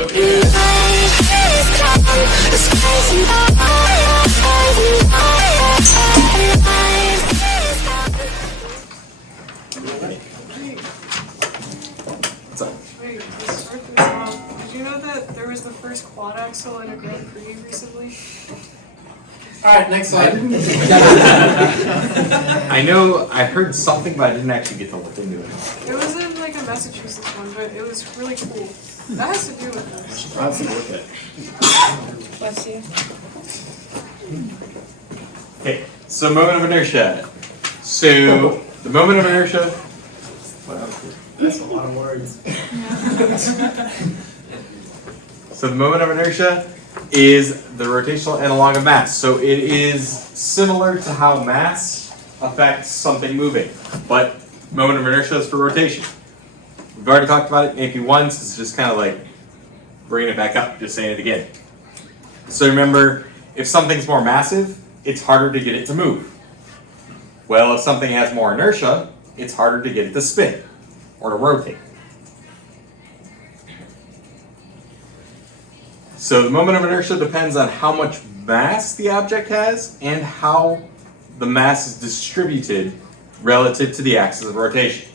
What's up? Wait, let's start this off. Did you know that there was the first quad axle in a Grand Prix recently? Alright, next slide. I know, I heard something, but I didn't actually get to look into it. It was in like a Massachusetts one, but it was really cool. That has to do with this. I'll have to look at it. Bless you. Okay, so moment of inertia. So, the moment of inertia. That's a lot of words. So the moment of inertia is the rotational analog of mass. So it is similar to how mass affects something moving, but moment of inertia is for rotation. We've already talked about it in AP 1, so it's just kind of like bringing it back up, just saying it again. So remember, if something's more massive, it's harder to get it to move. Well, if something has more inertia, it's harder to get it to spin or to rotate. So the moment of inertia depends on how much mass the object has and how the mass is distributed relative to the axis of rotation.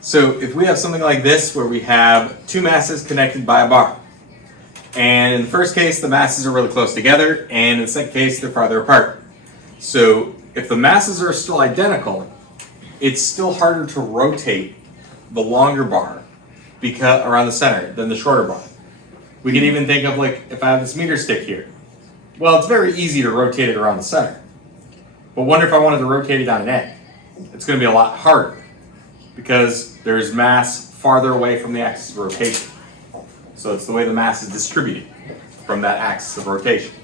So if we have something like this where we have two masses connected by a bar, and in the first case the masses are really close together, and in the second case they're farther apart. So if the masses are still identical, it's still harder to rotate the longer bar because around the center than the shorter bar. We can even think of like if I have this meter stick here. Well, it's very easy to rotate it around the center. But wonder if I wanted to rotate it on an end. It's going to be a lot harder, because there's mass farther away from the axis of rotation. So it's the way the mass is distributed from that axis of rotation.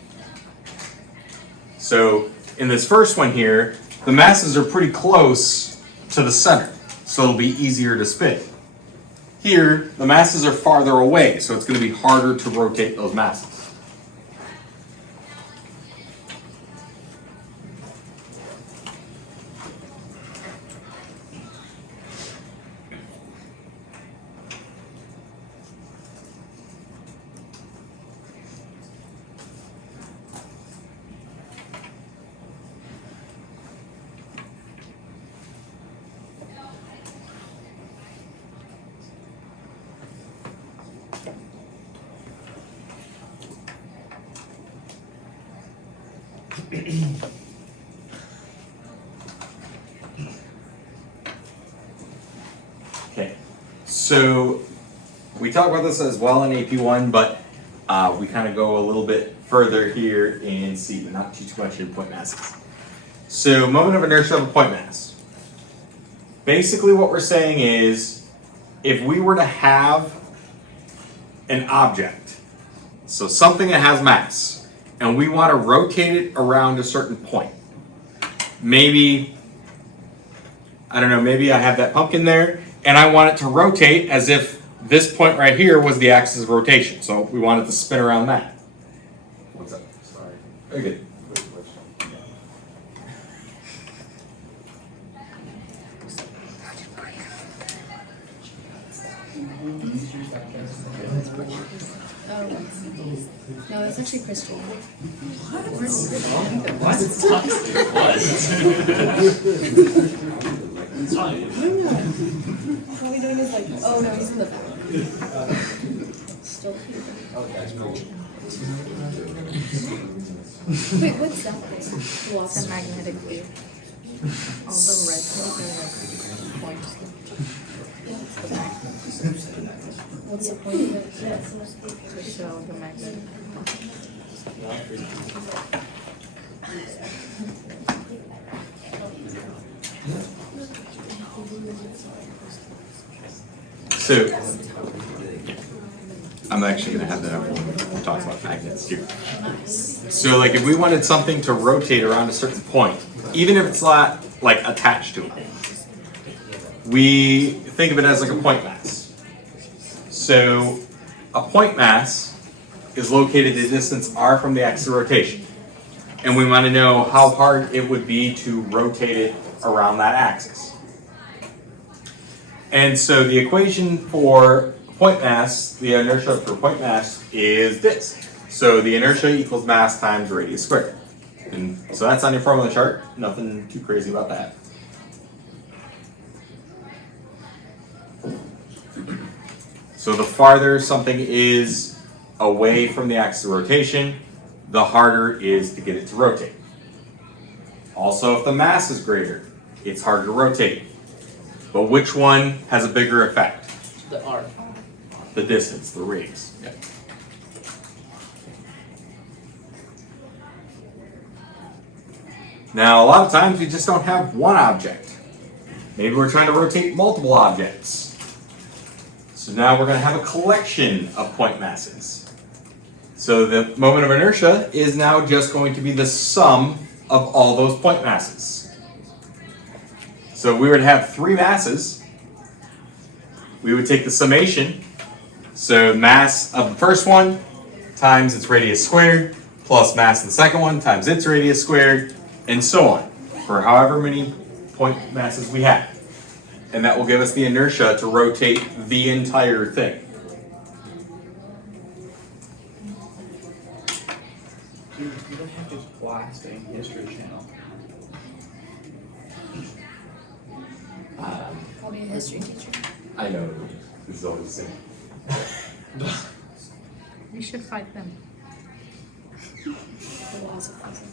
So in this first one here, the masses are pretty close to the center, so it'll be easier to spin. Here, the masses are farther away, so it's going to be harder to rotate those masses. Okay, so we talk about this as well in AP1, but we kind of go a little bit further here in C, but not too much in point masses. So moment of inertia of a point mass. Basically what we're saying is, if we were to have an object, so something that has mass, and we want to rotate it around a certain point. Maybe, I don't know, maybe I have that pumpkin there, and I want it to rotate as if this point right here was the axis of rotation. So we want it to spin around that. What's up? Sorry. Very good. No, it's actually Christian. What? All we're doing is like, oh no, he's in the back. Still here. Wait, what's that thing? It's a magnetic field. All the red things are like points. What's the point of it? To show the magnet. So, I'm actually going to have that up when we talk about magnets too. So like if we wanted something to rotate around a certain point, even if it's not like attached to it, we think of it as like a point mass. So a point mass is located at a distance r from the axis of rotation. And we want to know how hard it would be to rotate it around that axis. And so the equation for point mass, the inertia for point mass is this. So the inertia equals mass times radius squared. And so that's on your formula chart. Nothing too crazy about that. So the farther something is away from the axis of rotation, the harder it is to get it to rotate. Also, if the mass is greater, it's harder to rotate. But which one has a bigger effect? The R. The distance, the radius. Yeah. Now, a lot of times we just don't have one object. Maybe we're trying to rotate multiple objects. So now we're going to have a collection of point masses. So the moment of inertia is now just going to be the sum of all those point masses. So if we were to have three masses, we would take the summation. So mass of the first one times its radius squared, plus mass of the second one times its radius squared, and so on, for however many point masses we have. And that will give us the inertia to rotate the entire thing. Dude, you don't have to blasting History Channel. I'll be a history teacher. I know, this is always the same. We should fight them. The laws of physics.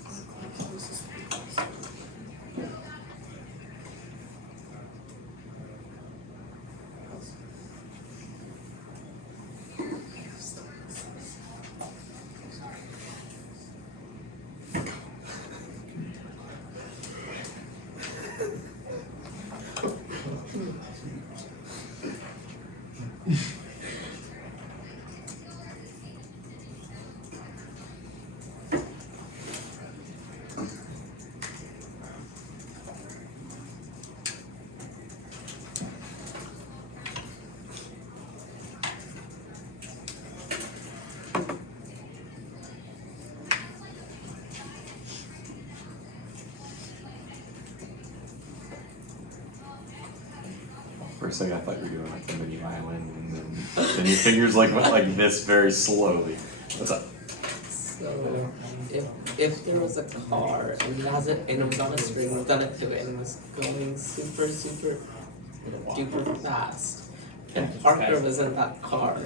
For a second, I thought you were doing like a mini violin, and then your fingers like went like this very slowly. What's up? So, if there was a car and it has it and it was on a string, we've done it to it and it was going super duper fast, and Parker was in that car.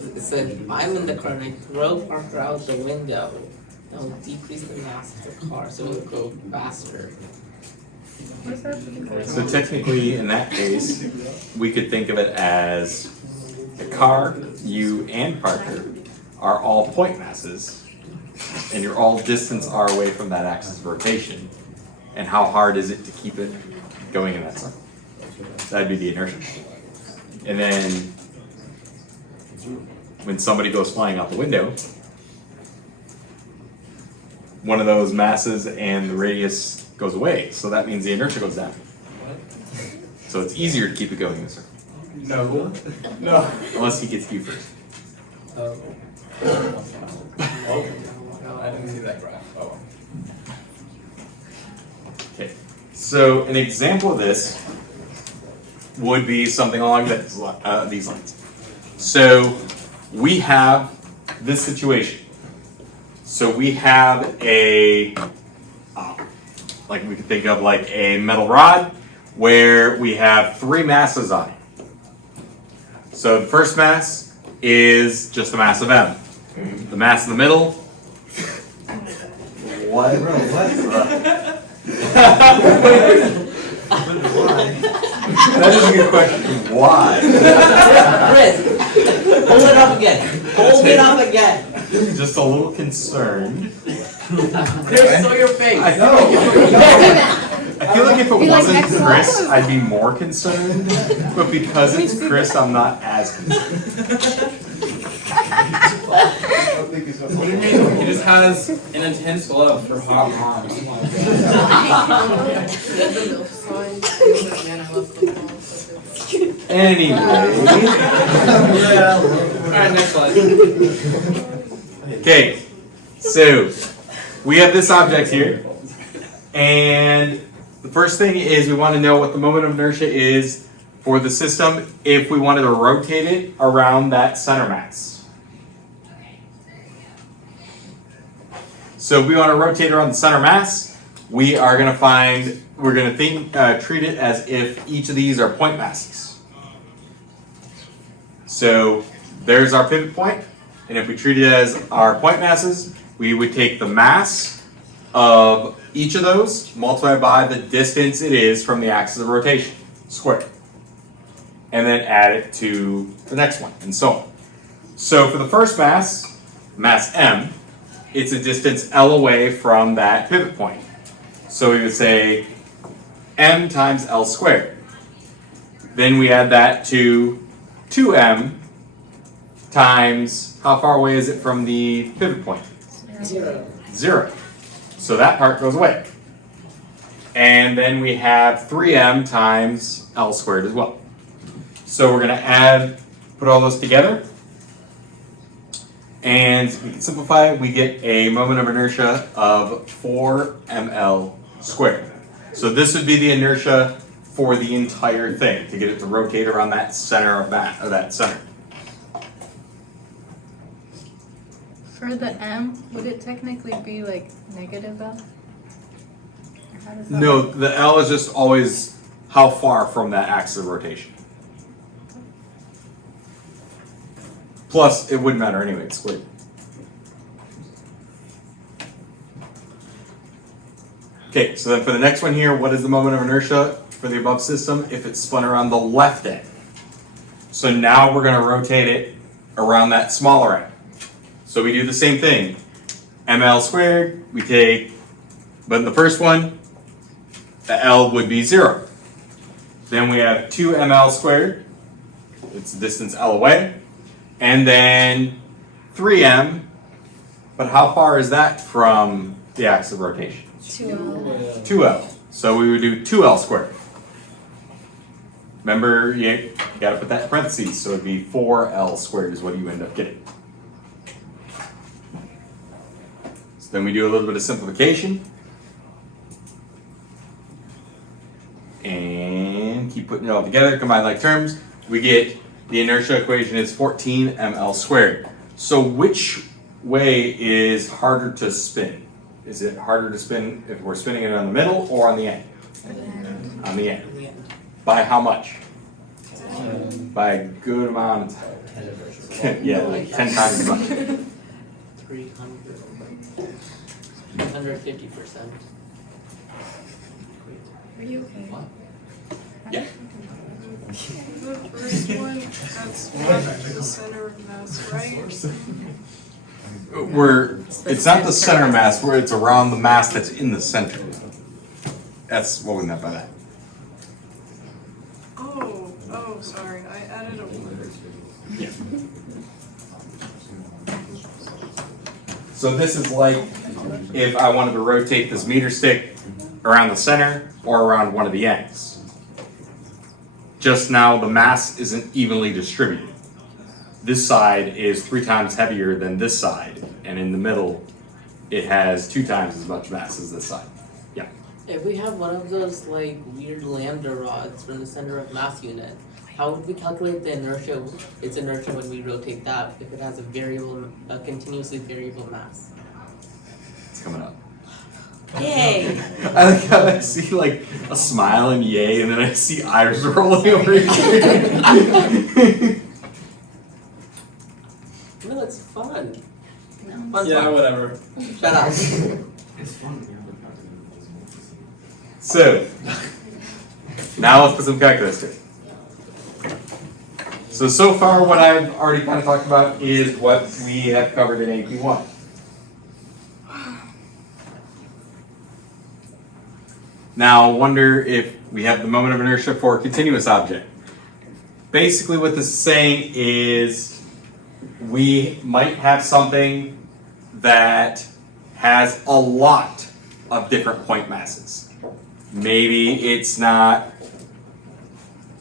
It said, I'm in the car and I throw Parker out the window. That will decrease the mass of the car so it will go faster. So technically, in that case, we could think of it as the car, you, and Parker are all point masses, and you're all distance r away from that axis of rotation. And how hard is it to keep it going in that circle? That'd be the inertia. And then when somebody goes flying out the window, one of those masses and the radius goes away, so that means the inertia goes down. So it's easier to keep it going in a circle. No. No. Unless he gets you first. Oh. No, I didn't see that graph. Oh. Okay. So an example of this would be something along these lines. So we have this situation. So we have a like we could think of like a metal rod where we have three masses on it. So the first mass is just the mass of M. The mass in the middle. What? That is a good question. Why? Chris, hold it up again. Hold it up again. Just a little concerned. Chris, show your face. I feel like if it wasn't Chris, I'd be more concerned. But because it's Chris, I'm not as concerned. What do you mean? He just has an intense love for hot moms. Anyway. Alright, next slide. Okay, so we have this object here, and the first thing is we want to know what the moment of inertia is for the system if we wanted to rotate it around that center mass. So if we want to rotate around the center mass, we're going to treat it as if each of these are point masses. So there's our pivot point, and if we treat it as our point masses, we would take the mass of each of those multiplied by the distance it is from the axis of rotation, squared, and then add it to the next one, and so on. So for the first mass, mass M, it's a distance L away from that pivot point. So we would say M times L squared. Then we add that to 2M times, how far away is it from the pivot point? 0. 0. So that part goes away. And then we have 3M times L squared as well. So we're going to put all those together. And we can simplify it. We get a moment of inertia of 4 ml squared. So this would be the inertia for the entire thing to get it to rotate around that center of that center. For the M, would it technically be like negative L? Or how does that No, work? the L is just always how far from that axis of rotation. Plus, it wouldn't matter anyway, it's squared. Okay, so then for the next one here, what is the moment of inertia for the above system if it's spun around the left end? So now we're going to rotate it around that smaller end. So we do the same thing. ml squared, we take, but in the first one, the L would be 0. Then we have 2 ml squared, it's the distance L away, and then 3m, but how far is that from the axis of rotation? 2L. 2L. So we would do 2L squared. Remember, you gotta put that in parentheses, so it'd be 4L squared is what you end up getting. So then we do a little bit of simplification. And keep putting it all together, combine like terms. We get the inertia equation is 14 ml squared. So which way is harder to spin? Is it harder to spin if we're spinning it on the middle or on the end? On the end. In the end. By how much? By a good amount. Yeah, like 10 times as much. 300. 150%. Are you okay? What? Yeah. The first one, that's not the center of mass, right? It's not the center mass, where it's around the mass that's in the center. That's what we meant by that. Oh, sorry, I added a word. Yeah. So this is like if I wanted to rotate this meter stick around the center or around one of the ends. Just now the mass isn't evenly distributed. This side is 3 times heavier than this side, and in the middle it has 2 times as much mass as this side. Yeah. If we have one of those like weird lambda rods from the center of mass unit, how would we calculate the inertia, its inertia when we rotate that if it has a continuously variable mass? It's coming up. Yay! I like how I see like a smile and yay, and then I see eyes rolling over here. No, it's fun. No. Fun, Yeah, fun. whatever. Shut up. It's fun. So, now let's put some calculus to it. So far what I've already kind of talked about is what we have covered in AP1. Now, wonder if we have the moment of inertia for a continuous object. Basically what this is saying is we might have something that has a lot of different point masses. Maybe it's not,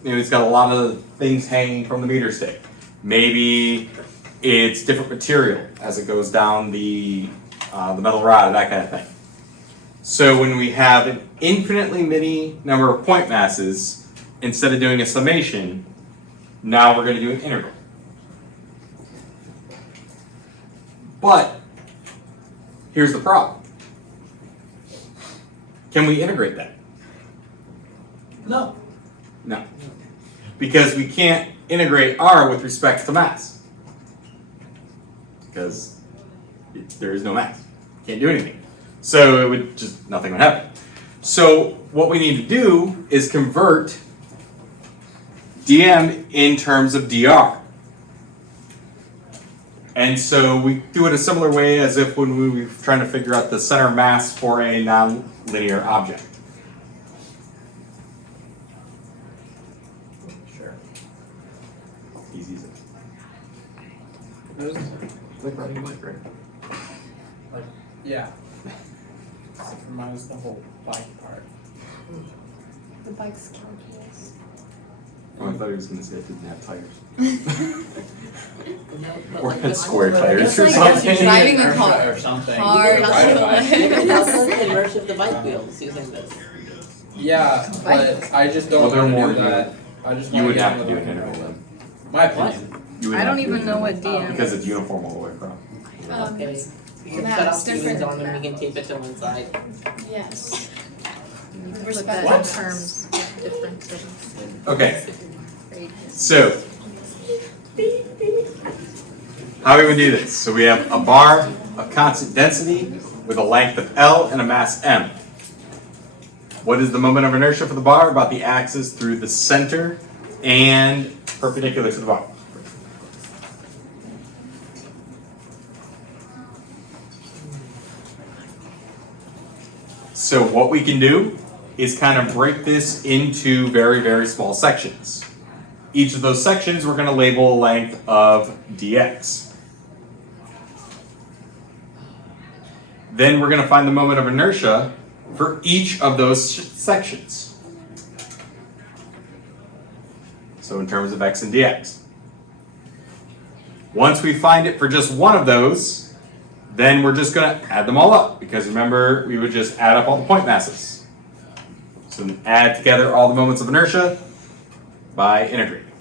maybe it's got a lot of things hanging from the meter stick. Maybe it's different material as it goes down the metal rod, that kind of thing. So when we have an infinitely many number of point masses, instead of doing a summation, now we're going to do an integral. But here's the problem. Can we integrate that? No. No. Because we can't integrate R with respect to mass. Because there is no mass. Can't do anything. So it would just, nothing would happen. So what we need to do is convert dm in terms of dr. And so we do it a similar way as if when we were trying to figure out the center mass for a non-linear object. Sure. Easy. It was like riding a bike, right? Like, yeah. Except for mine was the whole bike part. The bike's calculus. Oh, I thought he was going to say it didn't have tires. No, Or like had the- square tires or It's like something. driving a car. Or something. Hard You could ride a bike. You can calculate the inertia of the bike wheels using this. Yeah, but I just Well, don't they're want more to do that. I just You want would to have to do an integral then. My opinion. You would I have don't to do even an know what integral. DM Because is. it's uniform all the way across. Okay. You can Yeah, cut off it's Stevens different. on and we can tape it to one side. Yes. You can put Respect. that in What? terms of different things. Okay, Right. so how we would do this? So we have a bar of constant density with a length of L and a mass M. What is the moment of inertia for the bar? About the axis through the center and perpendicular to the bar. So what we can do is kind of break this into very, very small sections. Each of those sections we're going to label a length of dx. Then we're going to find the moment of inertia for each of those sections. So in terms of x and dx. Once we find it for just one of those, then we're just going to add them all up. Because remember, we would just add up all the point masses. So add together all the moments of inertia by integrating.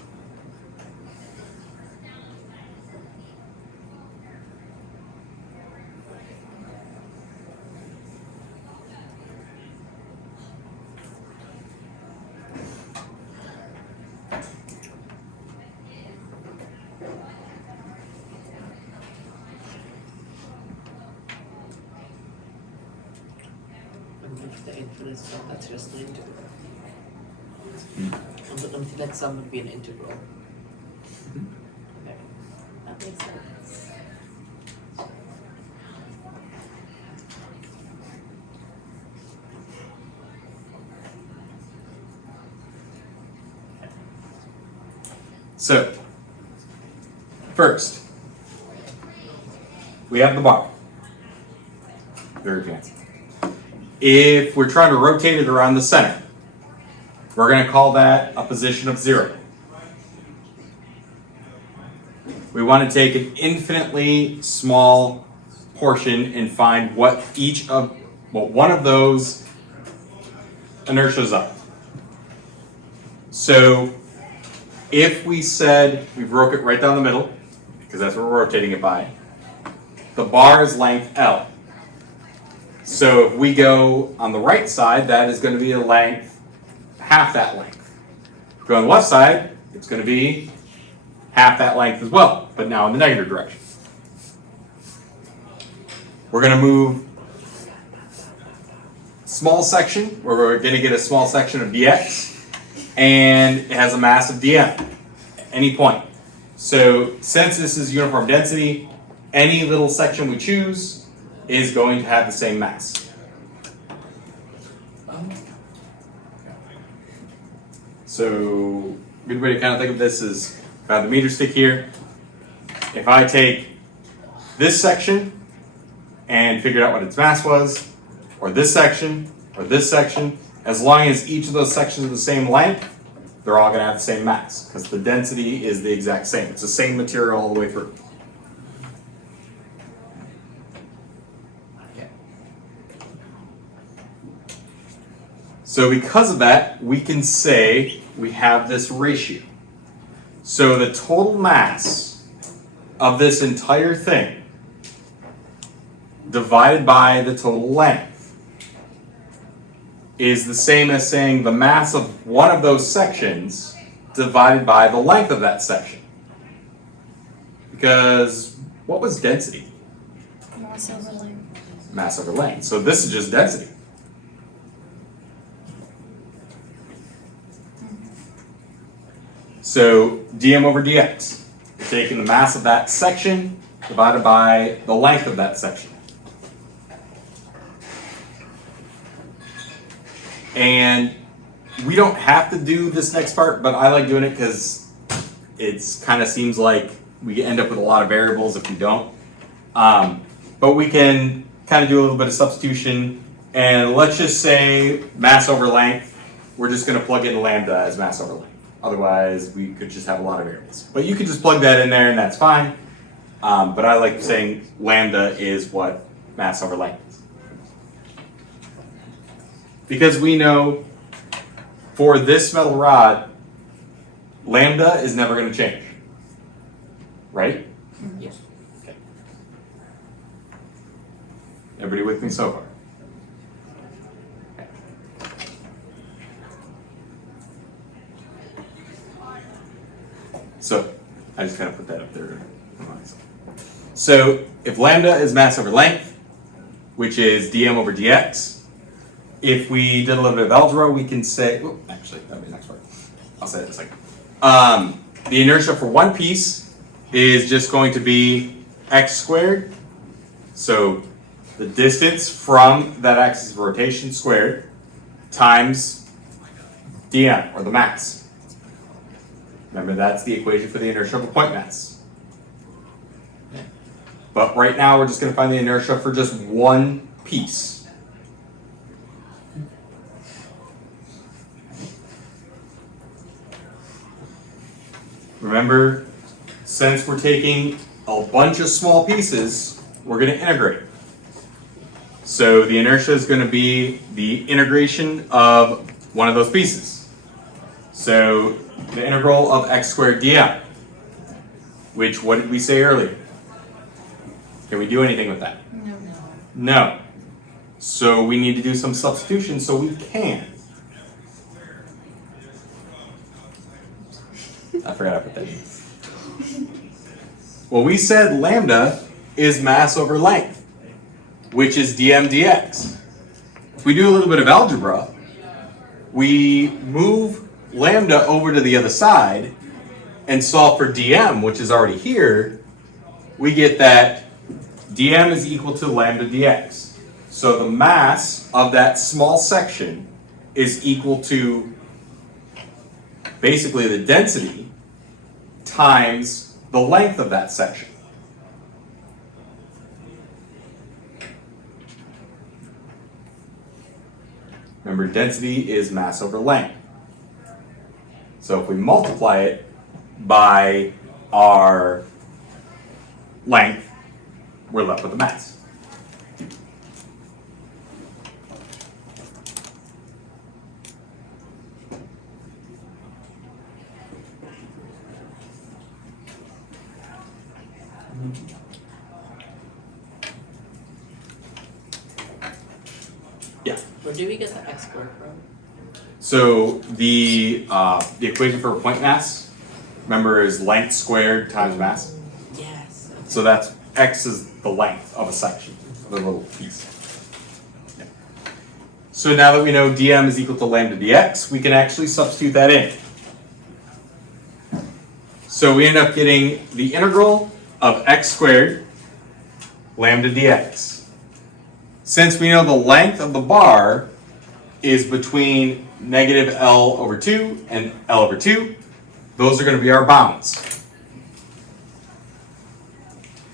The infinite sum, that's just an integral. And the infinite sum would be an integral. Okay, that makes sense. So, first, we have the bar. Very fancy. If we're trying to rotate it around the center, we're going to call that a position of 0. We want to take an infinitely small portion and find what one of those inertias are. So if we said we broke it right down the middle, because that's what we're rotating it by, the bar is length L. So if we go on the right side, that is going to be a length, half that length. If we go on the left side, it's going to be half that length as well, but now in the negative direction. We're going to move small section, where we're going to get a small section of dx, and it has a mass of dm at any point. So since this is uniform density, any little section we choose is going to have the same mass. So a good way to kind of think of this is, if I have the meter stick here, if I take this section and figured out what its mass was, or this section, as long as each of those sections are the same length, they're all gonna have the same mass, because the density is the exact same. It's the same material all the way through. Okay. So because of that, we can say we have this ratio. So the total mass of this entire thing divided by the total length is the same as saying the mass of one of those sections divided by the length of that section. Because what was density? Mass over length. Mass over length. So this is just density. So dm over dx. We're taking the mass of that section divided by the length of that section. And we don't have to do this next part, but I like doing it because it's kind of seems like we end up with a lot of variables if we don't. But we can kind of do a little bit of substitution, and let's just say mass over length. We're just going to plug in lambda as mass over length. Otherwise, we could just have a lot of variables. But you could just plug that in there, and that's fine. But I like saying lambda is what mass over length is. Because we know for this metal rod, lambda is never going to change. Right? Yes. Okay. Everybody with me so far? Okay. So, I just kind of put that up there. So, if lambda is mass over length, which is dm over dx, if we did a little bit of algebra, we can say, actually, that'll be the next part. I'll say it in a second. The inertia for one piece is just going to be x squared. So the distance from that axis of rotation squared times dm, or the mass. Remember, that's the equation for the inertia of a point mass. But right now, we're just going to find the inertia for just one piece. Remember, since we're taking a bunch of small pieces, we're going to integrate. So the inertia is going to be the integration of one of those pieces. So the integral of x squared dm, which, what did we say earlier? Can we do anything with that? No. No. So we need to do some substitution so we can. I forgot I put that in. Well, we said lambda is mass over length, which is dm dx. If we do a little bit of algebra, we move lambda over to the other side and solve for dm, which is already here. We get that dm is equal to lambda dx. So the mass of that small section is equal to basically the density times the length of that section. Remember, density is mass over length. So if we multiply it by our length, we're left with the mass. Yeah. Where do we get the x squared from? So the equation for a point mass, remember, is length squared times mass. Yes. Okay. So that's x is the length of a section, the little piece. Yeah. So now that we know dm is equal to lambda dx, we can actually substitute that in. So we end up getting the integral of x squared lambda dx. Since we know the length of the bar is between negative L over 2 and L over 2, those are going to be our bounds.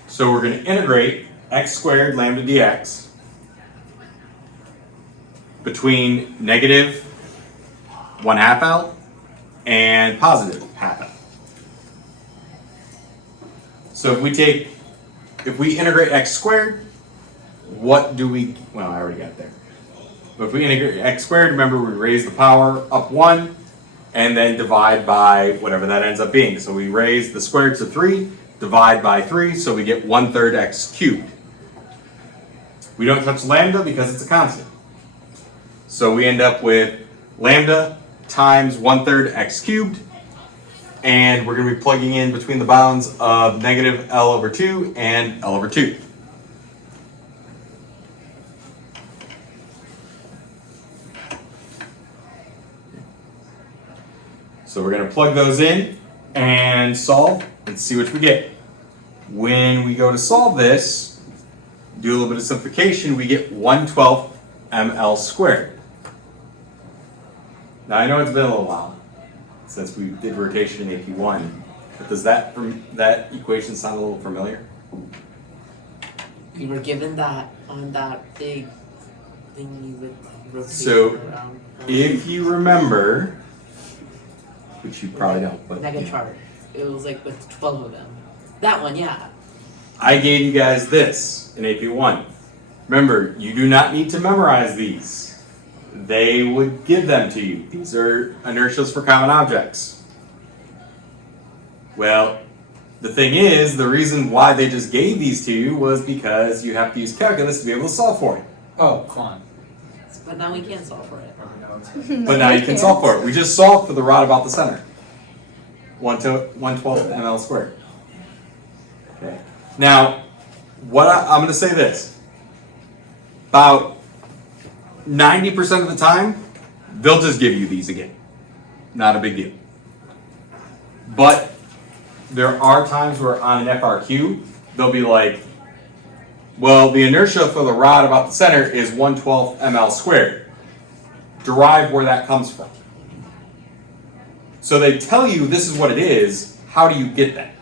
So we're going to integrate x squared lambda dx between negative 1/2 L and positive 1/2 L. So if we integrate x squared, what do we, well, I already got there. But if we integrate x squared, remember we raise the power up 1 and then divide by whatever that ends up being. So we raise the squared to 3, divide by 3, so we get 1/3 x cubed. We don't touch lambda because it's a constant. So we end up with lambda times 1/3 x cubed, and we're going to be plugging in between the bounds of negative L over 2 and L over 2. So we're going to plug those in and solve and see what we get. When we go to solve this, do a little bit of simplification, we get 1/12 ml squared. Now I know it's been a little while since we did rotation in AP1, but does that equation sound a little familiar? You were given that on that big thing with rotation So, around. If you remember, which you probably don't, but Mega chart. It was like with 12 of them. That one, yeah. I gave you guys this in AP1. Remember, you do not need to memorize these. They would give them to you. These are inertials for common objects. Well, the thing is, the reason why they just gave these to you was because you have to use calculus to be able to solve for it. Oh, come on. But now we can't solve for it. But now you can solve for it. We just solved for the rod about the center. 1/12 ml squared. Okay. Now, I'm going to say this. About 90% of the time, they'll just give you these again. Not a big deal. But there are times where on an FRQ, they'll be like, well, the inertia for the rod about the center is 1/12 ml squared. Derive where that comes from. So they tell you this is what it is. How do you get that?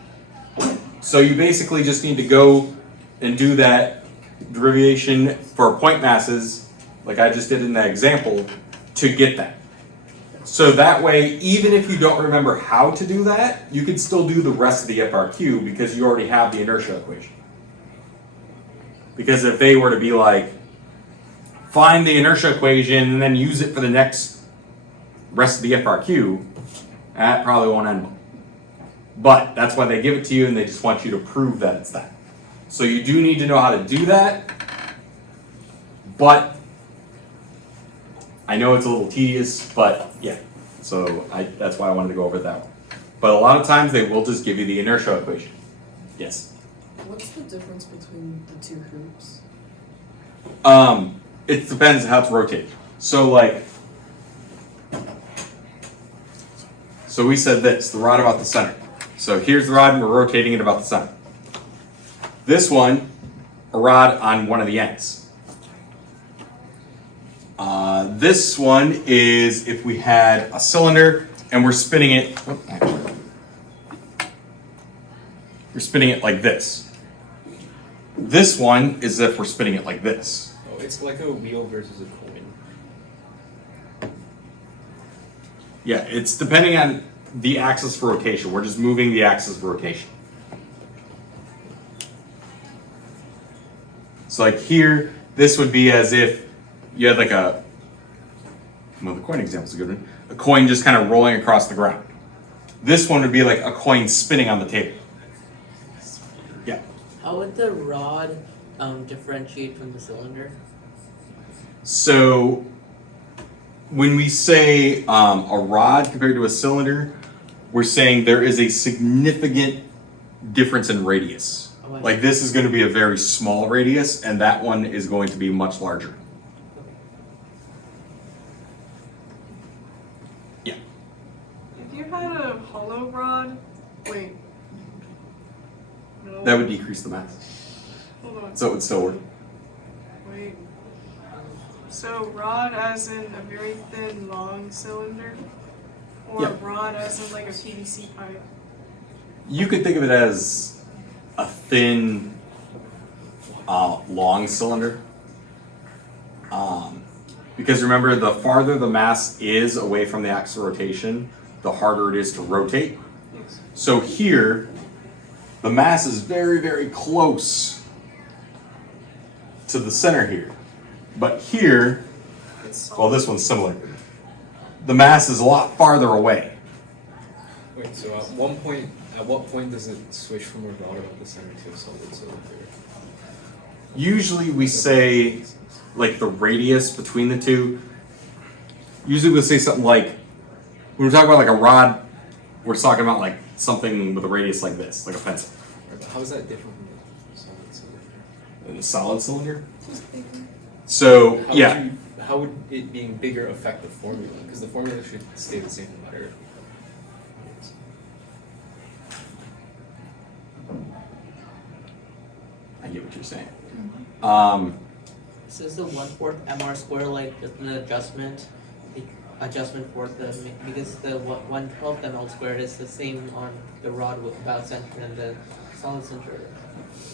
So you basically just need to go and do that derivation for point masses, like I just did in that example, to get that. So that way, even if you don't remember how to do that, you can still do the rest of the FRQ because you already have the inertia equation. Because if they were to be like, find the inertia equation and then use it for the next rest of the FRQ, that probably won't end well. But that's why they give it to you and they just want you to prove that it's that. So you do need to know how to do that, but I know it's a little tedious, but yeah. So that's why I wanted to go over that one. But a lot of times they will just give you the inertia equation. Yes? What's the difference between the two hoops? It depends how it's rotated. So we said this, the rod about the center. So here's the rod and we're rotating it about the center. This one, a rod on one of the ends. This one is if we had a cylinder and we're spinning it, we're spinning it like this. This one is if we're spinning it like this. Oh, it's like a wheel versus a coin. Yeah, it's depending on the axis for rotation. We're just moving the axis of rotation. So like here, this would be as if you had like the coin example is a good one. A coin just kind of rolling across the ground. This one would be like a coin spinning on the table. Yeah. How would the rod differentiate from the cylinder? So when we say a rod compared to a cylinder, we're saying there is a significant difference in radius. Oh, I Like this is going to be a very small radius, and that one is going to be much larger. Yeah. If you had a hollow rod, wait. No. That would decrease the mass, Hold on. so it would still work. Wait. So rod as in a very thin, long cylinder? Or Yeah. rod as in like a PVC pipe? You could think of it as a thin, long cylinder. Because remember, the farther the mass is away from the axis of rotation, the harder it is to rotate. Yes. So here, the mass is very, very close to the center here. But here, It's well, this one's similar. The mass is a lot farther away. Wait, so at what point does it switch from a rod around the center to a solid cylinder? Usually we say, like, the radius between the two. Usually we'll say something like, when we're talking about like a rod, we're talking about like something with a radius like this, like a pencil. Right, but how is that different from the solid cylinder? In a solid cylinder. Just bigger. So, yeah. How would it being bigger affect the formula? Because the formula should stay the same no matter. I get what you're saying. So is the 1/4 MR square like an adjustment? The adjustment for the because the 1/12 ML squared is the same on the rod with about center and the solid center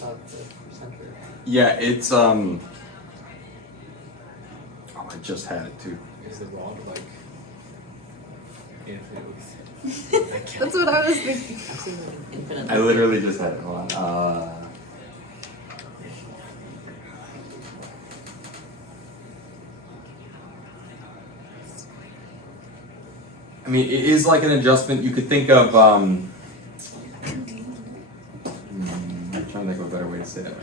of the center. Yeah, it's oh, I just had it too. Is the rod like infinite width? That's what I was thinking. I'm seeing like an infinite. I literally just had it. Hold on. I mean, it is like an adjustment. You could think of. I'm trying to think of a better way to say that.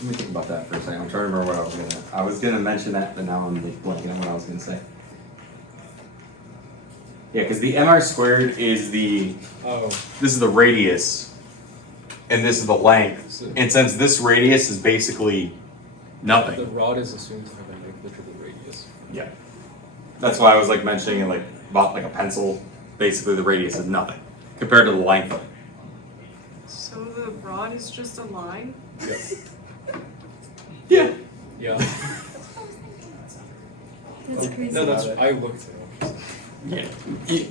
Let me think about that for a second. I'm trying to remember what I was gonna mention that, but now I'm like blanking on what I was gonna say. Yeah, because the MR squared is the, Oh, this is the radius, and this is the length. so And since this radius is basically the nothing. rod is assumed to have a negligible radius. Yeah. That's why I was like mentioning it like about like a pencil. Basically the radius is nothing compared to the length of it. So the rod is just a line? Yeah. Yeah. That's crazy. No, that's I looked at it. Yeah.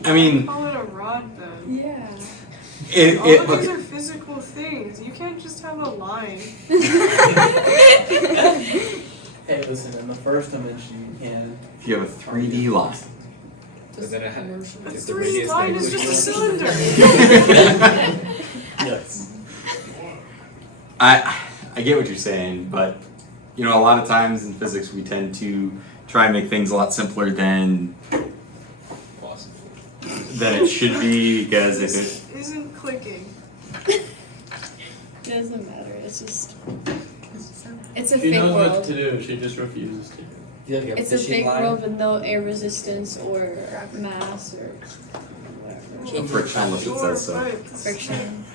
I mean, Call it a rod then. Yeah. it All of these look, are physical things. You can't just have a line. Hey, listen, in the first dimension you can. if you have a 3D line. But then it had, A is the 3D radius line is just a cylinder. Yes. I get what you're saying, but you know, a lot of times in physics we tend to try and make things a lot simpler than possible. it should be, because if it This isn't clicking. It doesn't matter. It's just. It's a She fake knows what world. to do, she just refuses to. It's a fake world with no air resistance or mass or whatever. friction, unless it says so. Friction.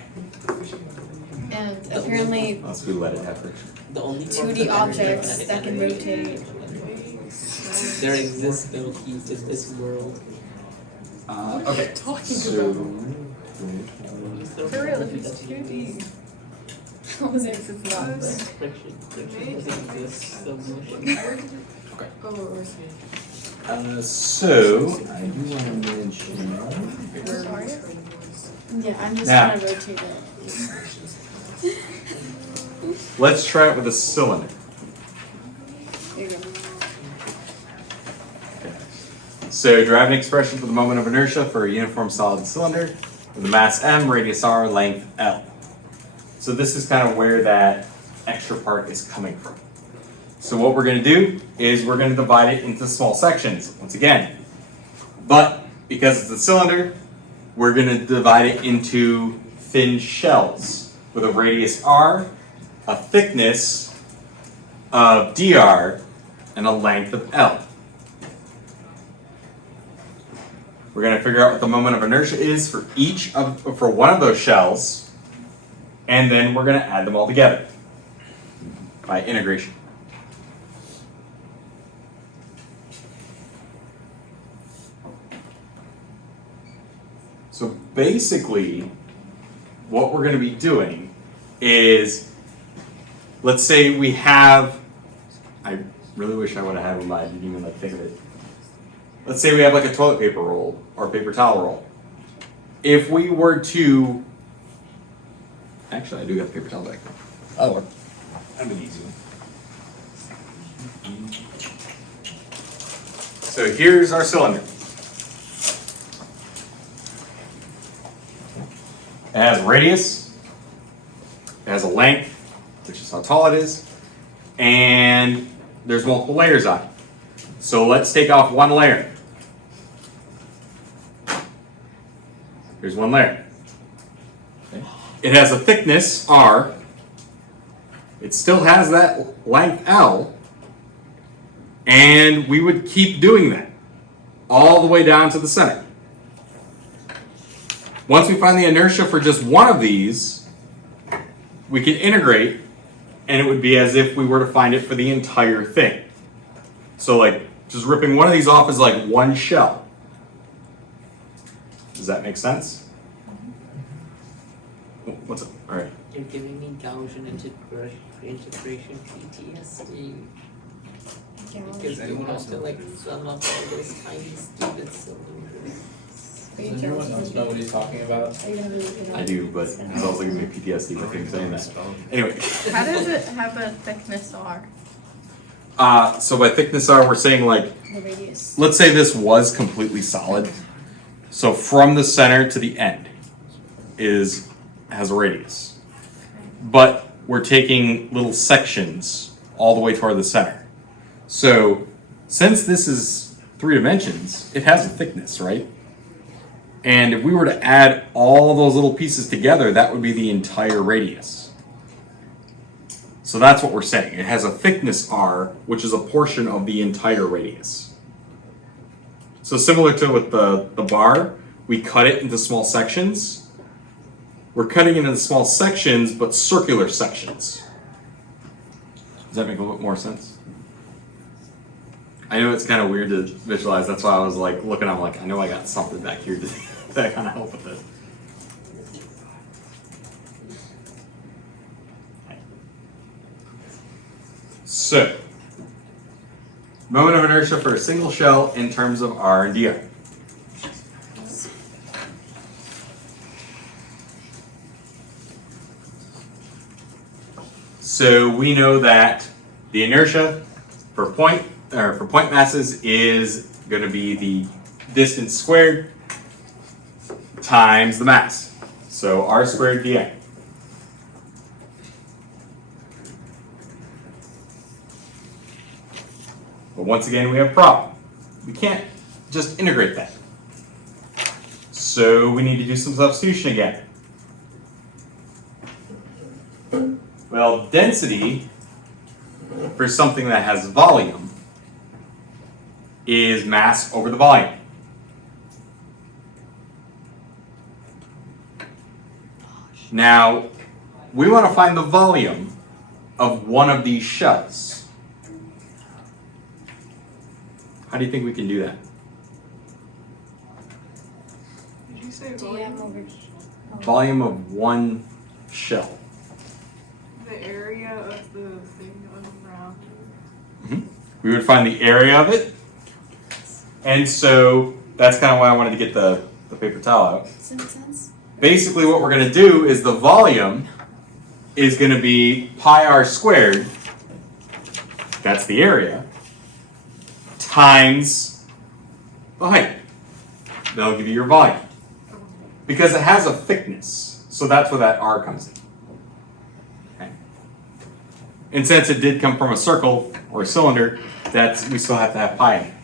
And apparently Unless we let it have friction. The only 2D objects that can rotate. There exists no heat in this world. Okay. So For real, if it's 2D. Physics is not. Friction doesn't exist, so motion. so I do want to mention. Yeah, I'm just Now. gonna rotate it. Let's try it with a cylinder. There you go. So derive an expression for the moment of inertia for a uniform solid cylinder with a mass m, radius r, length l. So this is kind of where that extra part is coming from. So what we're going to do is we're going to divide it into small sections once again. But because it's a cylinder, we're going to divide it into thin shells with a radius r, a thickness of dr, and a length of l. We're going to figure out what the moment of inertia is for for one of those shells, and then we're going to add them all together by integration. So basically, what we're going to be doing is, let's say we have, I really wish I would have had one, but I didn't even think of it. Let's say we have like a toilet paper roll or a paper towel roll. if we were to, actually I do got the paper towel back. Oh, that'd be an easy one. So here's our cylinder. It has a radius, it has a length, which is how tall it is, and there's multiple layers on it. So let's take off one layer. Here's one layer. It has a thickness, R. It still has that length, L. And we would keep doing that all the way down to the center. Once we find the inertia for just one of these, we can integrate, and it would be as if we were to find it for the entire thing. So like, just ripping one of these off is like one shell. Does that make sense? What's it? All right. You're giving me Gaussian integration PTSD. Because you have to like sum up all those tiny stupid cylinders. Does everyone else know what he's talking about? I do, but it's also giving me PTSD with him saying that. Anyway. How does it have a thickness R? So by thickness R, we're saying like, The radius. let's say this was completely solid. So from the center to the end has a radius. But we're taking little sections all the way toward the center. So since this is 3 dimensions, it has a thickness, right? And if we were to add all those little pieces together, that would be the entire radius. So that's what we're saying. It has a thickness R, which is a portion of the entire radius. So similar to with the bar, we cut it into small sections. We're cutting it into small sections, but circular sections. Does that make a little bit more sense? I know it's kind of weird to visualize. That's why I was like looking. I'm like, I know I got something back here to kind of help with this. So, moment of inertia for a single shell in terms of R and dr. So we know that the inertia for point masses is going to be the distance squared times the mass. So R squared dr. But once again, we have a problem. We can't just integrate that. So we need to do some substitution again. Well, density for something that has volume is mass over the volume. Now, we want to find the volume of one of these shells. How do you think we can do that? Did you say DM volume? over. Volume of one shell. The area of the thing around. We would find the area of it. And so that's kind of why I wanted to get the paper towel out. Does that make sense? Basically what we're going to do is the volume is going to be pi r squared, that's the area, times the height. That'll give you your volume. Because it has a thickness, so that's where that r comes in. Okay. And since it did come from a circle or a cylinder, we still have to have pi in it.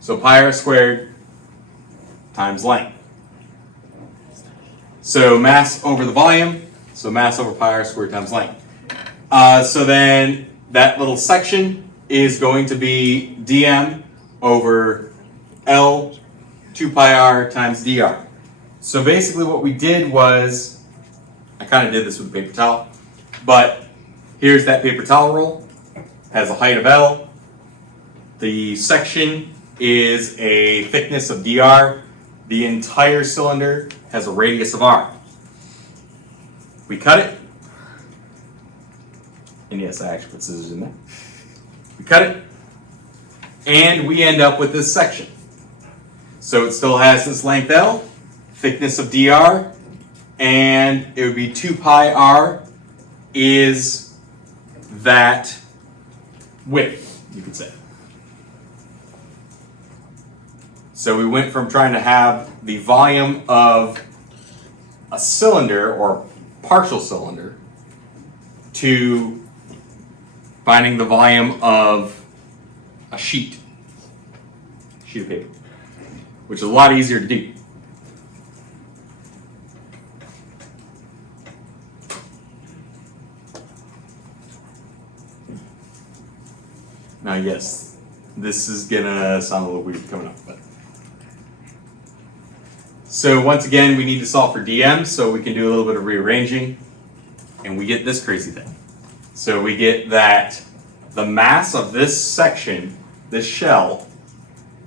So pi r squared times length. So mass over the volume, so mass over pi r squared times length. So then that little section is going to be dm over L 2 pi r times dr. So basically what we did was, I kind of did this with a paper towel, but here's that paper towel roll, has a height of L, the section is a thickness of dr, the entire cylinder has a radius of r. We cut it, and yes, I actually put scissors in there. We cut it, and we end up with this section. So it still has this length L, thickness of dr, and it would be 2 pi r is that width, you could say. So we went from trying to have the volume of a cylinder or partial cylinder to finding the volume of a sheet of paper, which is a lot easier to do. Now, yes, this is gonna sound a little weird coming up, but. So once again, we need to solve for dm, so we can do a little bit of rearranging, and we get this crazy thing. So we get that the mass of this section, this shell,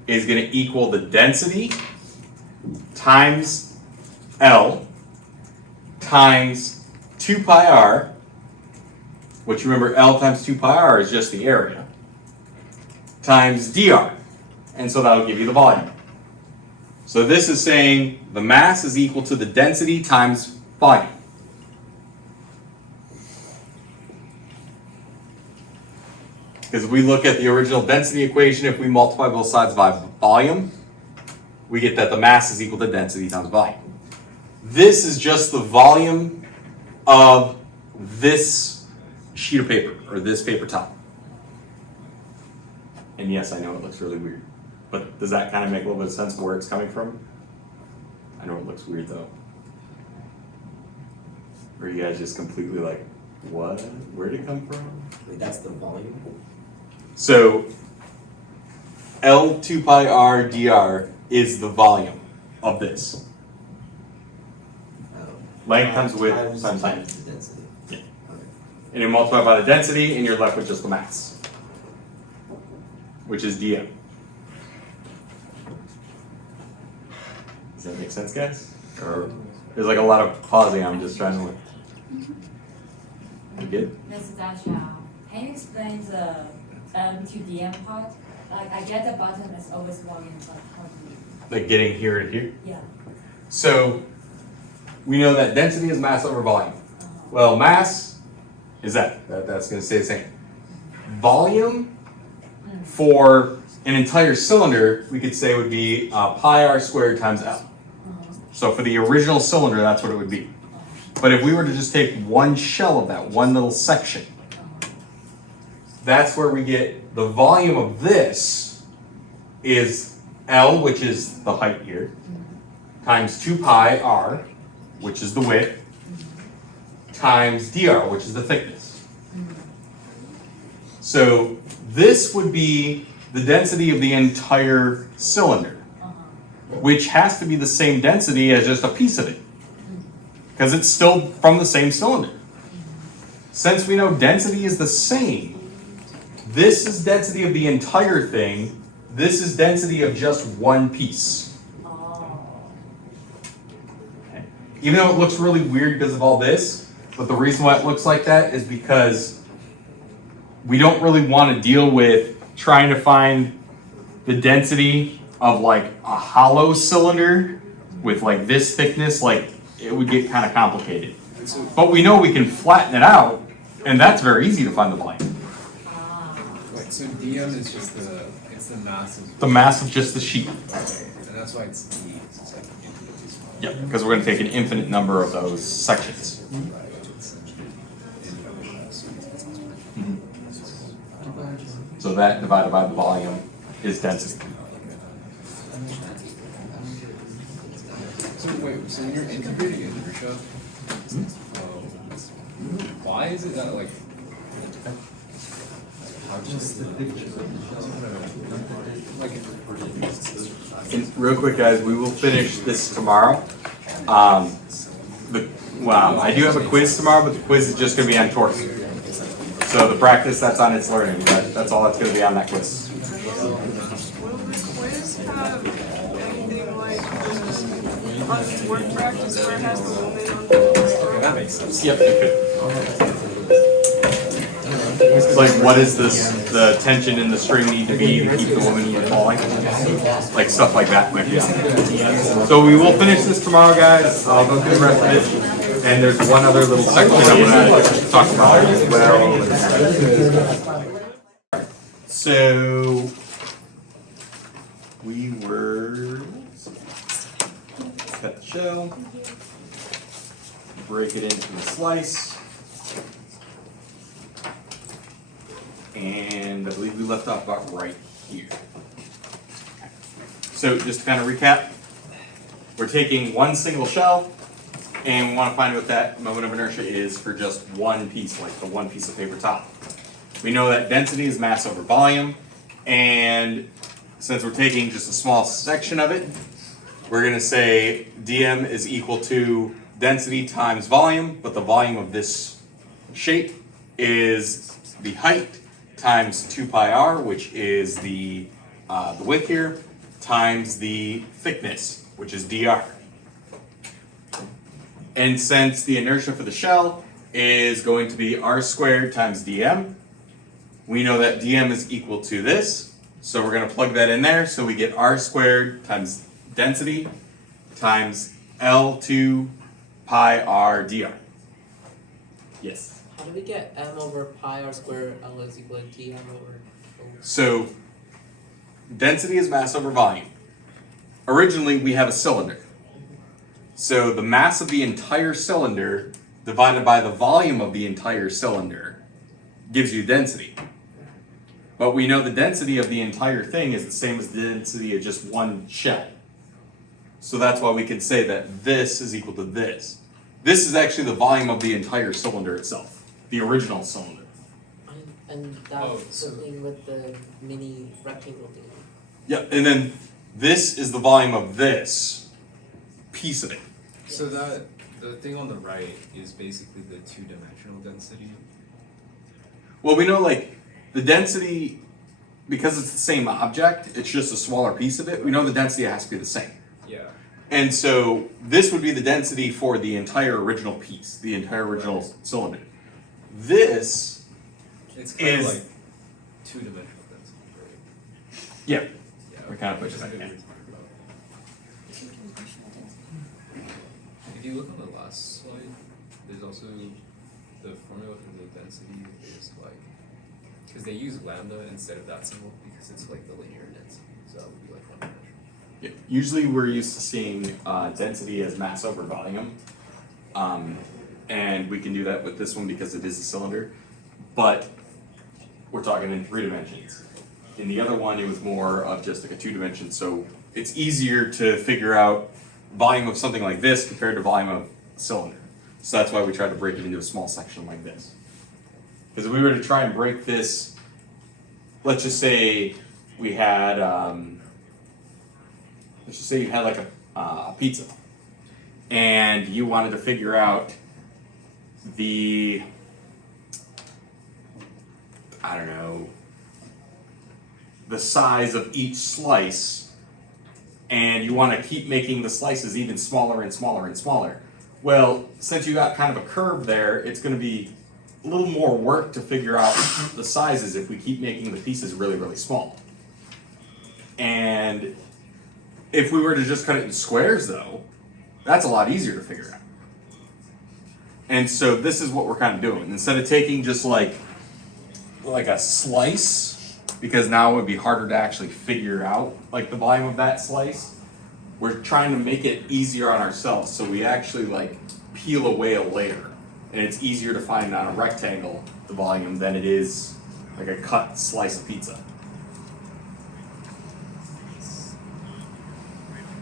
is gonna equal the density times L times 2 pi r, which remember L times 2 pi r is just the area, times dr, and so that'll give you the volume. So this is saying the mass is equal to the density times volume. Because if we look at the original density equation, if we multiply both sides by volume, we get that the mass is equal to density times volume. This is just the volume of this sheet of paper, or this paper towel. And yes, I know it looks really weird, but does that kind of make a little bit of sense where it's coming from? I know it looks weird though. Or are you guys just completely like, what? Where'd it come from? Wait, that's the volume? So L 2 pi r dr is the volume of this. Length times width times height. the density. Yeah. And you multiply by the density and you're left with just the mass, which is dm. Does that make sense, guys? Or there's like a lot of pausing, I'm just trying to look. You good? Mr. Dasha, can you explain the M to DM part? Like, I get the bottom is always volume, but how do you? Like getting here to here? Yeah. So we know that density is mass over volume. Well, mass is that's going to stay the same. Volume for an entire cylinder, we could say would be pi r squared times L. So for the original cylinder, that's what it would be. But if we were to just take one shell of that, one little section, that's where we get the volume of this is L, which is the height here, times 2 pi r, which is the width, times dr, which is the thickness. So this would be the density of the entire cylinder, which has to be the same density as just a piece of it, because it's still from the same cylinder. Since we know density is the same, this is density of the entire thing, this is density of just one piece. Okay. Even though it looks really weird because of all this, but the reason why it looks like that is because we don't really want to deal with trying to find the density of like a hollow cylinder with like this thickness. Like, it would get kind of complicated. But we know we can flatten it out, and that's very easy to find the volume. Wait, so dm is just the mass of The mass of just the sheet. and that's why it's d. It's like Yep, because we're going to take an infinite number of those sections. So that divided by the volume is density. So wait, so when you're integrating inertia, why is it that like? And real quick, guys, we will finish this tomorrow. I do have a quiz tomorrow, but the quiz is just going to be on torque. So the practice, that's on its learning. That's all that's going to be on that quiz. Will the quiz have anything like on work practice where it has the woman on the That makes sense. Yep, it could. It's like, what is this, the tension in the string need to be to keep the woman from falling? Like stuff like that might be on there. So we will finish this tomorrow, guys. I'll go through the rest of it. And there's one other little section I'm gonna talk about as well. So we were cut the shell, break it into a slice, and I believe we left off about right here. So just to kind of recap, we're taking one single shell, and we want to find what that moment of inertia is for just one piece, like the one piece of paper towel. We know that density is mass over volume, and since we're taking just a small section of it, we're going to say dm is equal to density times volume, but the volume of this shape is the height times 2 pi r, which is the width here, times the thickness, which is dr. And since the inertia for the shell is going to be r squared times dm, we know that dm is equal to this, so we're going to plug that in there, so we get r squared times density times L2 pi r dr. Yes? How do we get m over pi r squared L is equal to dm over? So, density is mass over volume. Originally, we have a cylinder. So the mass of the entire cylinder divided by the volume of the entire cylinder gives you density. But we know the density of the entire thing is the same as the density of just one shell. So that's why we can say that this is equal to this. This is actually the volume of the entire cylinder itself, the original cylinder. And that's something with the mini rectangle thing. Yeah, and then this is the volume of this piece of it. So that the thing on the right is basically the two-dimensional density. Well, we know like the density, because it's the same object, it's just a smaller piece of it, we know the density has to be the same. Yeah. And so this would be the density for the entire original piece, the entire original cylinder. This It's kind is of like two-dimensional density, right? yeah. Yeah. We kind of which push is that good in. to talk about. If you look on the last slide, there's also the formula for the density is like, because they use lambda instead of that symbol because it's like the linear density, so that would be like one dimensional. Yeah. Usually we're used to seeing density as mass over volume. And we can do that with this one because it is a cylinder. But we're talking in 3 dimensions. In the other one, it was more of just like a 2 dimension, so it's easier to figure out volume of something like this compared to volume of a cylinder. So that's why we tried to break it into a small section like this. Because if we were to try and break this, let's just say we had, let's just say you had like a pizza, and you wanted to figure out the, I don't know, the size of each slice, and you want to keep making the slices even smaller and smaller and smaller. Well, since you got kind of a curve there, it's going to be a little more work to figure out the sizes if we keep making the pieces really, really small. And if we were to just cut it in squares though, that's a lot easier to figure out. And so this is what we're kind of doing. Instead of taking just like a slice, because now it would be harder to actually figure out like the volume of that slice, we're trying to make it easier on ourselves. So we actually like peel away a layer, and it's easier to find on a rectangle the volume than it is like a cut slice of pizza.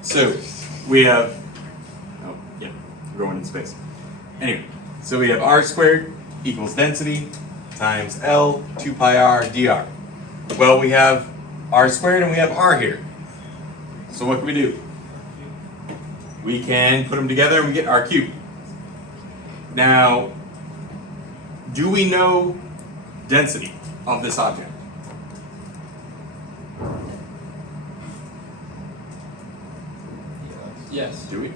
So we have, oh yeah, we're going in space. Anyway, so we have r squared equals density times L 2 pi r dr. Well, we have r squared and we have r here. So what can we do? We can put them together and we get r cubed. Now, do we know density of this object? Yes. Do we? Yeah.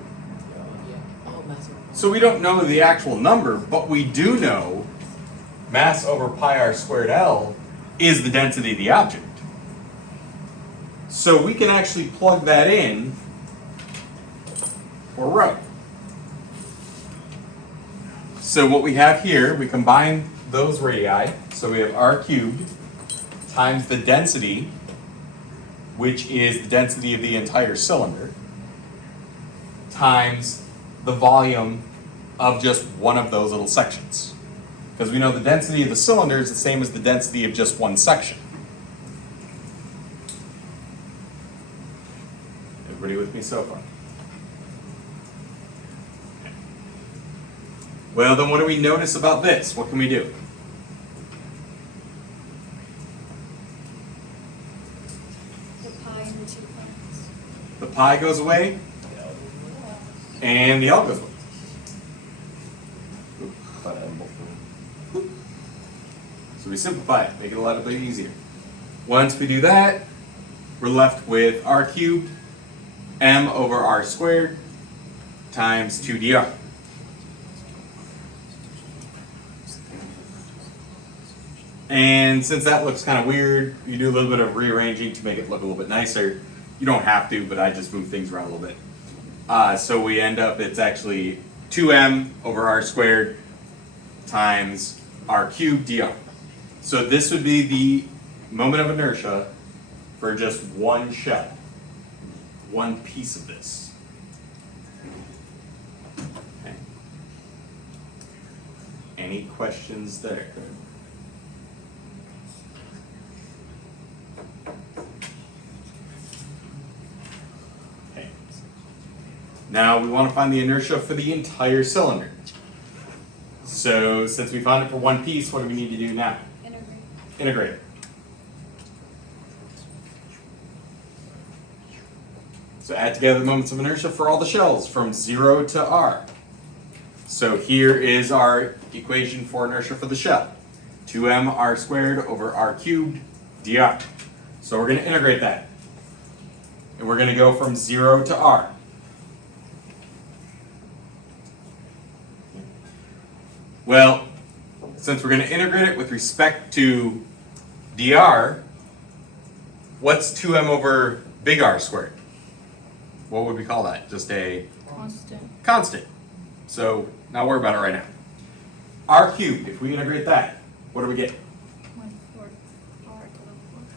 Oh, massive. So we don't know the actual number, but we do know mass over pi r squared L is the density of the object. So we can actually plug that in for rho. So what we have here, we combine those radii, so we have r cubed times the density, which is the density of the entire cylinder, times the volume of just one of those little sections. Because we know the density of the cylinder is the same as the density of just one section. Everybody with me so far? Okay. Well, then what do we notice about this? What can we do? The pi and the 2 parts. The pi goes away, and the L goes away. Oop, thought I had them both going. So we simplify it, make it a little bit easier. Once we do that, we're left with r cubed m over r squared times 2dr. And since that looks kind of weird, you do a little bit of rearranging to make it look a little bit nicer. You don't have to, but I just move things around a little bit. So we end up, it's actually 2m over r squared times r cubed dr. So this would be the moment of inertia for just one shell, one piece of this. Okay. Any questions there? Okay. Now we want to find the inertia for the entire cylinder. So since we found it for one piece, what do we need to do now? Integrate. So add together the moments of inertia for all the shells from 0 to r. So here is our equation for inertia for the shell. 2m r squared over r cubed dr. So we're going to integrate that. And we're going to go from 0 to r. Well, since we're going to integrate it with respect to dr, what's 2m over big R squared? What would we call that? Just a constant. So not worry about it right now. R cubed, if we integrate that, what do we get?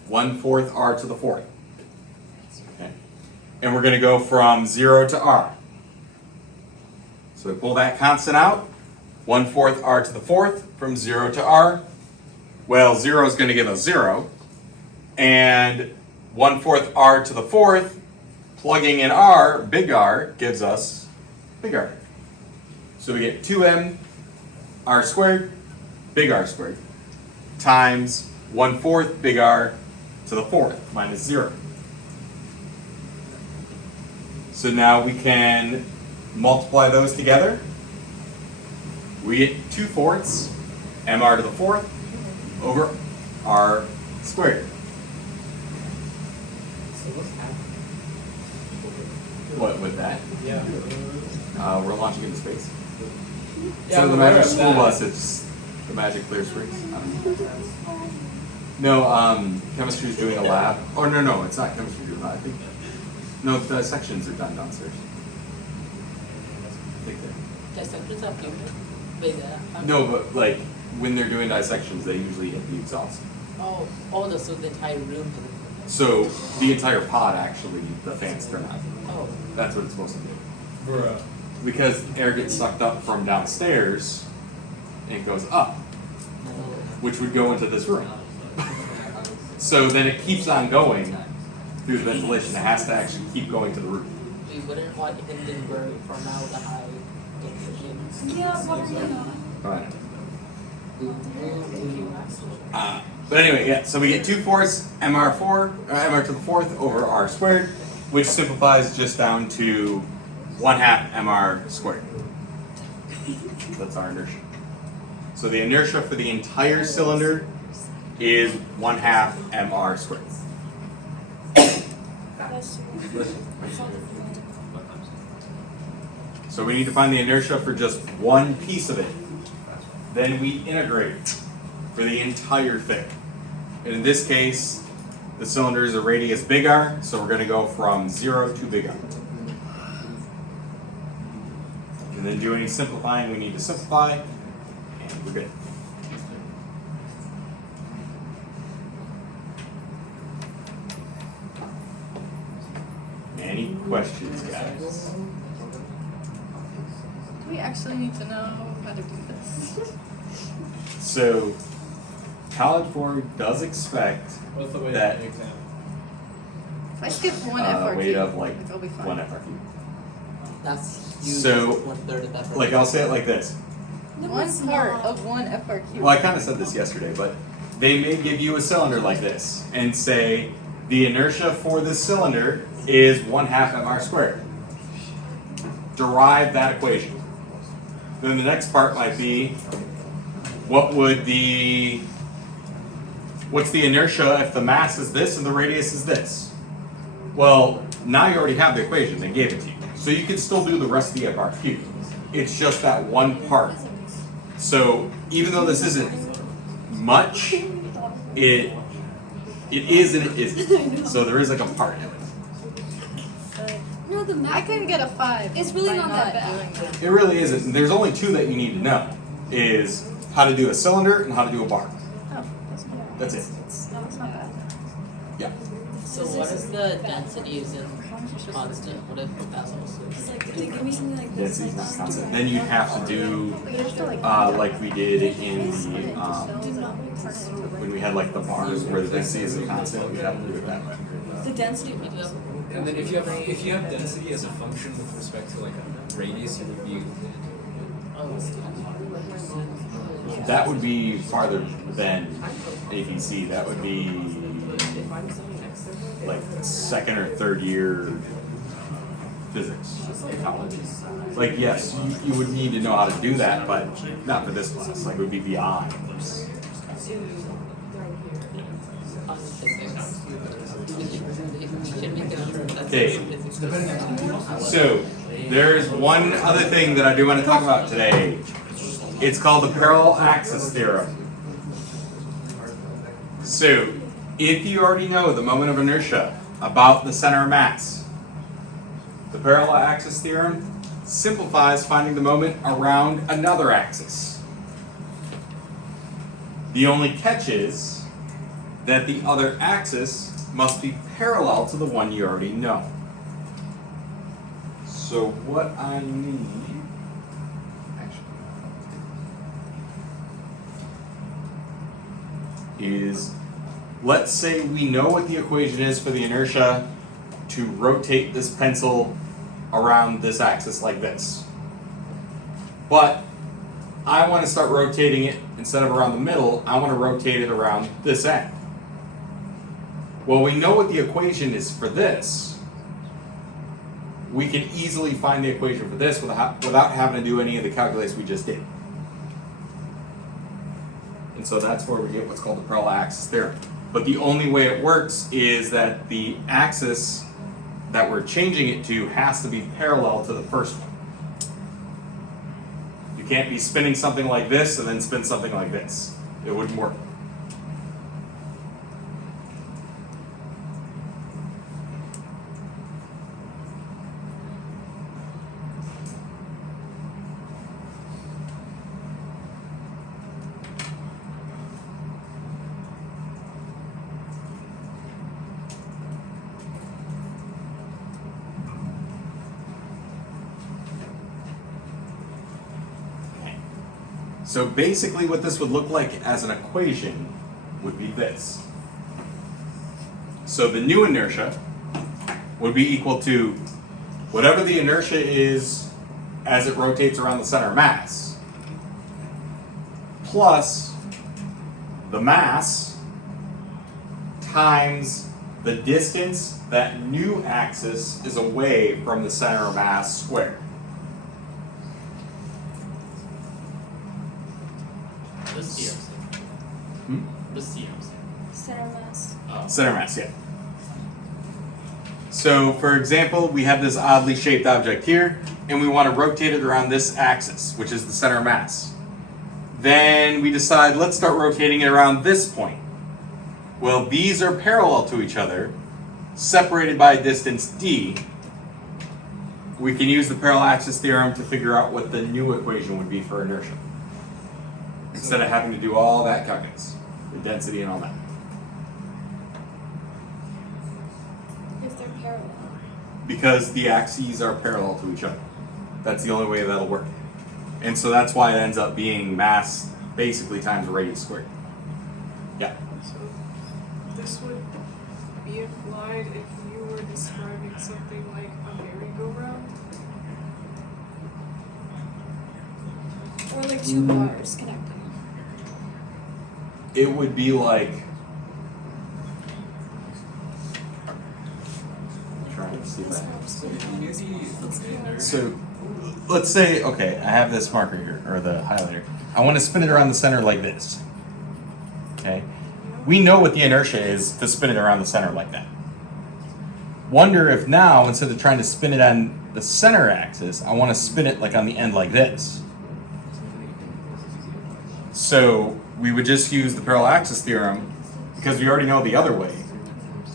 1/4 r to the 4th. Okay. And we're going to go from 0 to r. So we pull that constant out. 1/4 r to the 4th from 0 to r. Well, 0 is going to give us 0. And 1/4 r to the 4th, plugging in r, big R, gives us big R. So we get 2m r squared, big R squared, times 1/4 big R to the 4th, minus 0. So now we can multiply those together. We get 2/4 mr to the 4th over r squared. So what's happening? What with that? Yeah. We're launching into space. Yeah, So the I'm aware magic of school that. bus, it's the magic clear springs. No, chemistry's doing a lab. Oh no, it's not chemistry doing a lab. I think no, the sections are done downstairs. I think they. Dissections are beautiful. Wait, No, but like when they're doing dissections, they usually hit the exhaust. Oh, so the entire room. So the entire pod actually, the fans turn on. Oh, That's what it's supposed to do. Bruh. Because air gets sucked up from downstairs and goes up, no. which would go into this room. So then it keeps on going through the ventilation. It has to actually keep going to the roof. We wouldn't want Hindenburg formaldehyde. Yeah, what are you Right. But anyway, yeah, so we get 2/4 mr to the 4th over r squared, which simplifies just down to 1/2 mr squared. That's our inertia. So the inertia for the entire cylinder is 1/2 mr squared. So we need to find the inertia for just one piece of it. Then we integrate. for the entire thing. And in this case, the cylinder is a radius big R, so we're going to go from 0 to big R. And then do any simplifying we need to simplify, and we're good. Any questions, guys? Do we actually need to know how to do this? So, College Board does expect What's the weight that of the exam? If I skip one FRQ, weight of like I'll be fine. one FRQ. That's huge. So, 1/3 of that. Like I'll say it like this. One part of one FRQ. Well, I kind of said this yesterday, but they may give you a cylinder like this and say the inertia for this cylinder is 1/2 mr squared. Derive that equation. Then the next part might be, what's the inertia if the mass is this and the radius is this? Well, now you already have the equation, they gave it to you. So you can still do the rest of the FRQ. It's just that one part. So even though this isn't much, it is and it isn't. So there is like a part of it. No, the I math. can get a 5. It's really by not that bad. doing that. It really isn't. And there's only two that you need to know, is how to do a cylinder and how to do a bar. Oh, that's not, That's it. that's not bad. Yeah. So what if the density isn't constant? What if that's also? It's like, if they give me something like That's this, easy. like, Constant. Then you'd have to do But you have to like we did in the when we had like the bars where the density is a constant, we'd have to do it that way. the density we do. And then if you have density as a function with respect to like radius, you would be That would be farther than APC. That would be like second or third year physics in college. Like yes, you would need to know how to do that, but not for this class. Like it would be beyond. Okay. So there's one other thing that I do want to talk about today. It's called the parallel axis theorem. So if you already know the moment of inertia about the center of mass, the parallel axis theorem simplifies finding the moment around another axis. The only catch is that the other axis must be parallel to the one you already know. So what I need, is, let's say we know what the equation is for the inertia to rotate this pencil around this axis like this. But I want to start rotating it, instead of around the middle, I want to rotate it around this end. Well, we know what the equation is for this. We can easily find the equation for this without having to do any of the calculus we just did. And so that's where we get what's called the parallel axis theorem. But the only way it works is that the axis that we're changing it to has to be parallel to the first one. You can't be spinning something like this and then spin something like this. It wouldn't work. So basically what this would look like as an equation would be this. So the new inertia would be equal to whatever the inertia is as it rotates around the center of mass, plus the mass times the distance that new axis is away from the center of mass squared. Center mass. Center mass, yeah. So, for example, we have this oddly shaped object here, and we want to rotate it around this axis, which is the center of mass. then we decide, let's start rotating it around this point. Well, these are parallel to each other, separated by a distance d. We can use the parallel axis theorem to figure out what the new equation would be for inertia, instead of having to do all that calculus, the density and all that. If they're parallel. Because the axes are parallel to each other. That's the only way that'll work. And so that's why it ends up being mass basically times radius squared. Yeah. So this would be applied if you were describing something like a merry-go-round. Or like two bars connecting. It would be like, I'm trying to see that. So let's say, okay, I have this marker here, or the highlighter. I want to spin it around the center like this. Okay? We know what the inertia is to spin it around the center like that. Wonder if now, instead of trying to spin it on the center axis, I want to spin it like on the end like this. So we would just use the parallel axis theorem, because we already know the other way,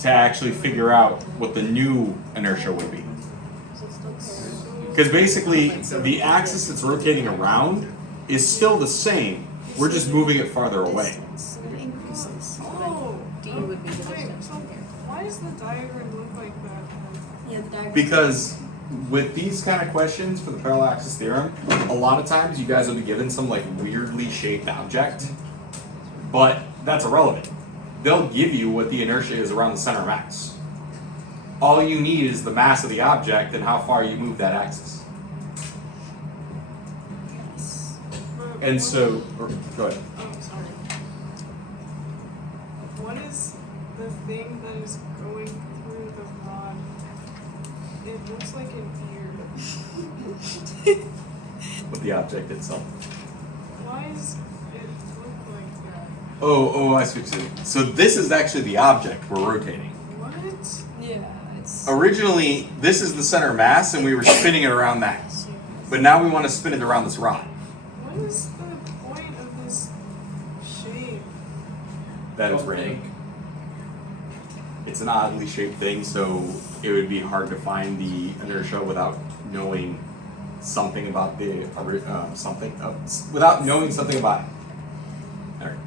to actually figure out what the new inertia would be. Because basically, the axis it's rotating around is still the same. We're just moving it farther away. It increases. Oh! D would be the Wait, distance. so why does the diagram look like that then? Yeah, the diagram. Because with these kind of questions for the parallel axis theorem, a lot of times you guys will be given some like weirdly shaped object, but that's irrelevant. They'll give you what the inertia is around the center of mass. All you need is the mass of the object and how far you move that axis. But And what- so, go ahead. Oh, sorry. What is the thing that is going through the rod? It looks like an ear. With the object itself. Why does it look like that? Oh, I see what you're saying. So this is actually the object we're rotating. What? Yeah, it's. Originally, this is the center mass and we were spinning it around that. But now we want to spin it around this rod. What is the point of this shape? That is random. It's an oddly shaped thing, so it would be hard to find the inertia without knowing something about the without knowing something about it. All right.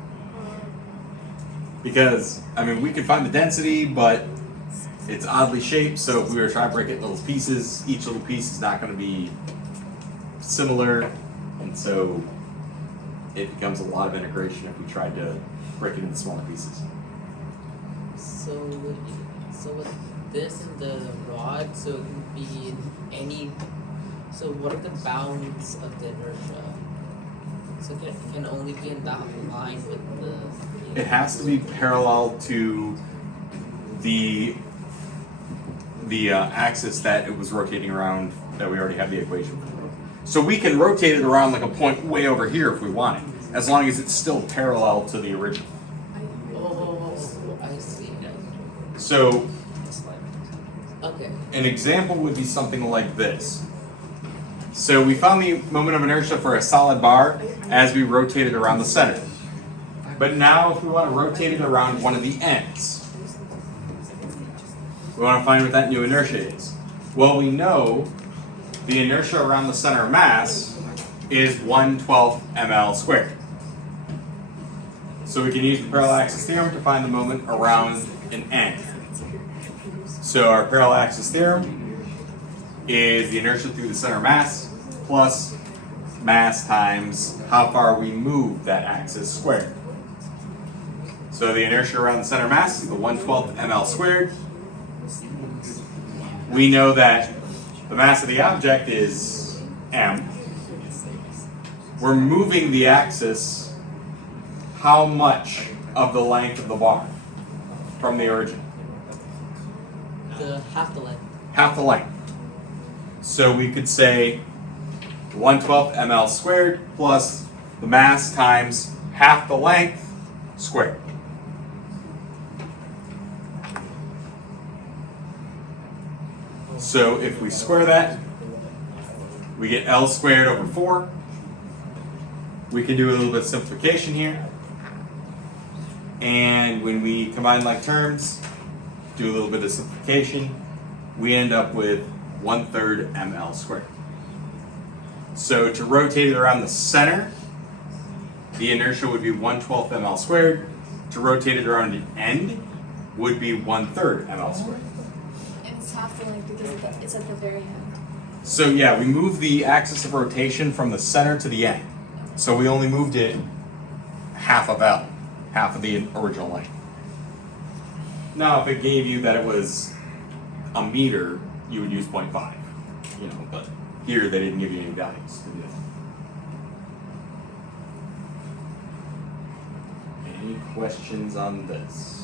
Because I mean, we could find the density, but it's oddly shaped. So if we were trying to break it in little pieces, each little piece is not going to be similar, and so it becomes a lot of integration if we tried to break it into smaller pieces. So with this and the rod, so it can be in any. So what are the bounds of the inertia? So it can only be in that line with the. It has to be parallel to the axis that it was rotating around that we already have the equation for. So we can rotate it around like a point way over here if we want it, as long as it's still parallel to the original. Oh, I see. So Okay. an example would be something like this. So we found the moment of inertia for a solid bar as we rotate it around the center. But now if we want to rotate it around one of the ends, we want to find what that new inertia is. Well, we know the inertia around the center of mass is 1/12 ml squared. So we can use the parallel axis theorem to find the moment around an end. So our parallel axis theorem is the inertia through the center of mass plus mass times how far we move that axis squared. So the inertia around the center of mass is the 1/12 ml squared. We know that the mass of the object is m. We're moving the axis how much of the length of the bar from the origin? The half the length. Half the length. So we could say 1/12 ml squared plus the mass times half the length squared. So if we square that, we get L squared over 4. we can do a little bit of simplification here. And when we combine like terms, do a little bit of simplification, we end up with 1/3 ml squared. So to rotate it around the center, the inertia would be 1/12 ml squared. To rotate it around the end would be 1/3 ml squared. And it's half the length because it's at the very end. So yeah, we moved the axis of rotation from the center to the end. So we only moved it half of L, half of the original length. Now, if it gave you that it was a meter, you would use 0.5, you know, but here they didn't give you any values to do that. Any questions on this?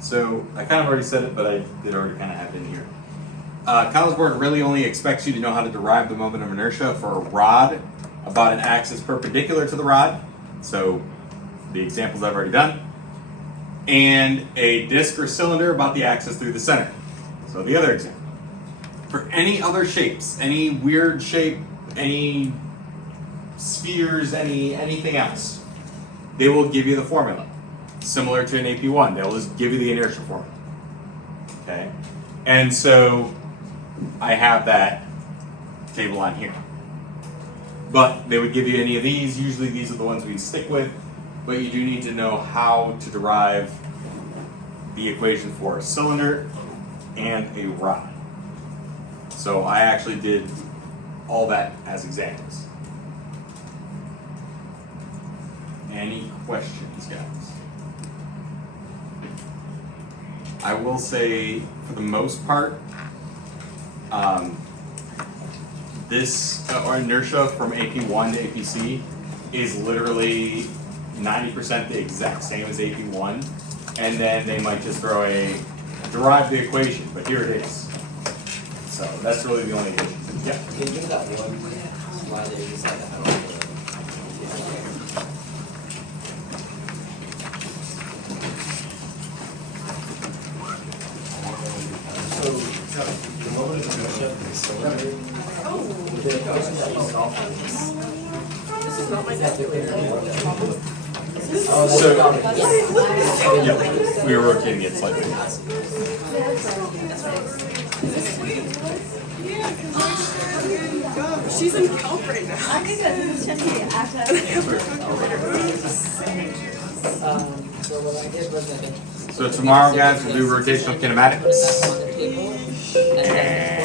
So I kind of already said it, but I did already kind of have it in here. College Board really only expects you to know how to derive the moment of inertia for a rod about an axis perpendicular to the rod. So the examples I've already done. And a disc or cylinder about the axis through the center. So the other example. For any other shapes, any weird shape, any spheres, anything else, they will give you the formula. Similar to an AP1, they'll just give you the inertia formula. Okay? And so I have that table on here. But they would give you any of these. Usually these are the ones we stick with. But you do need to know how to derive the equation for a cylinder and a rod. So I actually did all that as examples. Any questions, guys? I will say, for the most part, this inertia from AP1 to APC is literally 90% the exact same as AP1, and then they might just throw a derive the equation, but here it is. So that's really the only addition. Yeah. Can you give that one while they decide how to The moment of inertia for the cylinder, the equation that we solved for this. This is not my calculator. So, yeah, we were rotating it slightly. Yeah, because she's in calc right now. I think that's So what I did was I So tomorrow, guys, we'll do rotational put that kinematics. on the table, and then